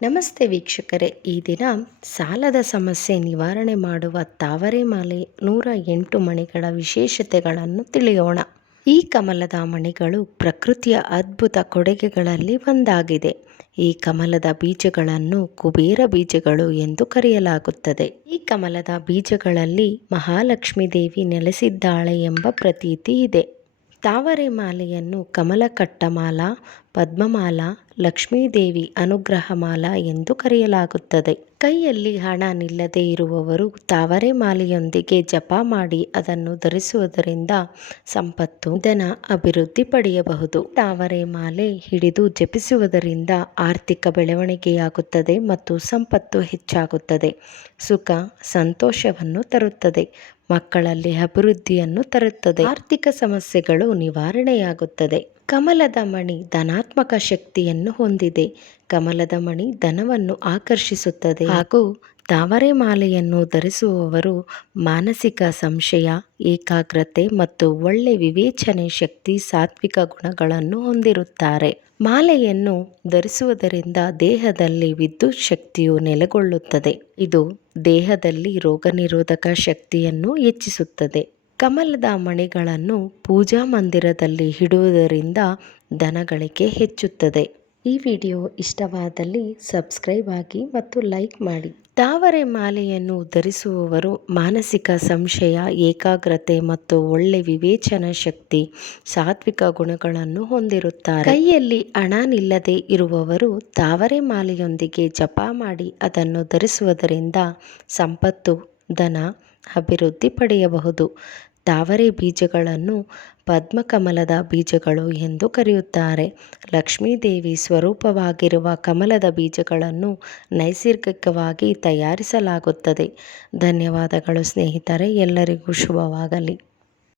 ನಮಸ್ತೆ ವೀಕ್ಷಕರೇ, ಈ ದಿನ ಸಾಲದ ಸಮಸ್ಯೆ ನಿವಾರಣೆ ಮಾಡುವ ತಾವರೆ ಮಾಲೆ 108 ಮಣಿಗಳ ವಿಶೇಷತೆಗಳನ್ನು ತಿಳಿಯೋಣ. ಈ ಕಮಲದ ಮಣಿಗಳು ಪ್ರಕೃತಿಯ ಅದ್ಭುತ ಕೊಡುಗೆಗಳಲ್ಲಿ ಒಂದಾಗಿದೆ. ಈ ಕಮಲದ ಬೀಜಗಳನ್ನು ಕುಬೇರ ಬೀಜಗಳು ಎಂದು ಕರೆಯಲಾಗುತ್ತದೆ. ಈ ಕಮಲದ ಬೀಜಗಳಲ್ಲಿ ಮಹಾಲಕ್ಷ್ಮೀ ದೇವಿ ನೆಲೆಸಿದ್ದಾಳೆ ಎಂಬ ಪ್ರತೀತಿ ಇದೆ. ತಾವರೆ ಮಾಲೆಯನ್ನು ಕಮಲಕಟ್ಟಮಾಲ, ಪದ್ಮಮಾಲ, ಲಕ್ಷ್ಮೀದೇವಿ ಅನುಗ್ರಹ ಮಾಲಾ ಎಂದು ಕರೆಯಲಾಗುತ್ತದೆ. ಕೈಯಲ್ಲಿ ಹಣ ನಿಲ್ಲದೆ ಇರುವವರು ತಾವರೆ ಮಾಲೆಯೊಂದಿಗೆ ಜಪ ಮಾಡಿ ಅದನ್ನು ಧರಿಸುವುದರಿಂದ ಸಂಪತ್ತು, ಧನ, ಅಭಿವೃದ್ಧಿ ಪಡೆಯಬಹುದು. ತಾವರೆ ಮಾಲೆ ಹಿಡಿದು ಜಪಿಸುವುದರಿಂದ ಆರ್ಥಿಕ ಬೆಳವಣಿಗೆಯಾಗುತ್ತದೆ ಮತ್ತು ಸಂಪತ್ತು ಹೆಚ್ಚಾಗುತ್ತದೆ. ಸುಖ, ಸಂತೋಷವನ್ನು ತರುತ್ತದೆ. ಮಕ್ಕಳಲ್ಲಿ ಅಭಿವೃದ್ಧಿಯನ್ನು ತರುತ್ತದೆ. ಆರ್ಥಿಕ ಸಮಸ್ಯೆಗಳು ನಿವಾರಣೆಯಾಗುತ್ತದೆ. ಕಮಲದ ಮಣಿ ಧನಾತ್ಮಕ ಶಕ್ತಿಯನ್ನು ಹೊಂದಿದೆ. ಕಮಲದ ಮಣಿ ಧನವನ್ನು ಆಕರ್ಷಿಸುತ್ತದೆ ಹಾಗೂ ತಾವರೆ ಮಾಲೆಯನ್ನು ಧರಿಸುವವರು ಮಾನಸಿಕ ಸಂಶಯ, ಏಕಾಗ್ರತೆ ಮತ್ತು ಒಳ್ಳೆ ವಿವೇಚನೆ ಶಕ್ತಿ, ಸಾತ್ವಿಕ ಗುಣಗಳನ್ನು ಹೊಂದಿರುತ್ತಾರೆ. ಮಾಲೆಯನ್ನು ಧರಿಸುವುದರಿಂದ ದೇಹದಲ್ಲಿ ವಿದ್ಯುತ್ ಶಕ್ತಿಯು ನೆಲೆಗೊಳ್ಳುತ್ತದೆ. ಇದು ದೇಹದಲ್ಲಿ ರೋಗನಿರೋಧಕ ಶಕ್ತಿಯನ್ನು ಹೆಚ್ಚಿಸುತ್ತದೆ. ಕಮಲದ ಮಣಿಗಳನ್ನು ಪೂಜಾ ಮಂದಿರದಲ್ಲಿ ಇಡುವುದರಿಂದ ಧನಗಳಿಕೆ ಹೆಚ್ಚುತ್ತದೆ. ಈ ವಿಡಿಯೋ ಇಷ್ಟವಾದಲ್ಲಿ ಸಬ್ಸ್ಕ್ರೈಬ್ ಆಗಿ ಮತ್ತು ಲೈಕ್ ಮಾಡಿ. ತಾವರೆ ಮಾಲೆಯನ್ನು ಧರಿಸುವವರು ಮಾನಸಿಕ ಸಂಶಯ, ಏಕಾಗ್ರತೆ ಮತ್ತು ಒಳ್ಳೆ ವಿವೇಚನಾ ಶಕ್ತಿ, ಸಾತ್ವಿಕ ಗುಣಗಳನ್ನು ಹೊಂದಿರುತ್ತಾರೆ. ಕೈಯಲ್ಲಿ ಹಣ ನಿಲ್ಲದೆ ಇರುವವರು ತಾವರೆ ಮಾಲೆಯೊಂದಿಗೆ ಜಪ ಮಾಡಿ ಅದನ್ನು ಧರಿಸುವುದರಿಂದ ಸಂಪತ್ತು, ಧನ, ಅಭಿವೃದ್ಧಿ ಪಡೆಯಬಹುದು. ತಾವರೆ ಬೀಜಗಳನ್ನು ಪದ್ಮಕಮಲದ ಬೀಜಗಳು ಎಂದು ಕರೆಯುತ್ತಾರೆ. ಲಕ್ಷ್ಮೀದೇವಿ ಸ್ವರೂಪವಾಗಿರುವ ಕಮಲದ ಬೀಜಗಳನ್ನು ನೈಸರ್ಗಿಕವಾಗಿ ತಯಾರಿಸಲಾಗುತ್ತದೆ. ಧನ್ಯವಾದಗಳು ಸ್ನೇಹಿತರೆ, ಎಲ್ಲರಿಗೂ ಶುಭವಾಗಲಿ.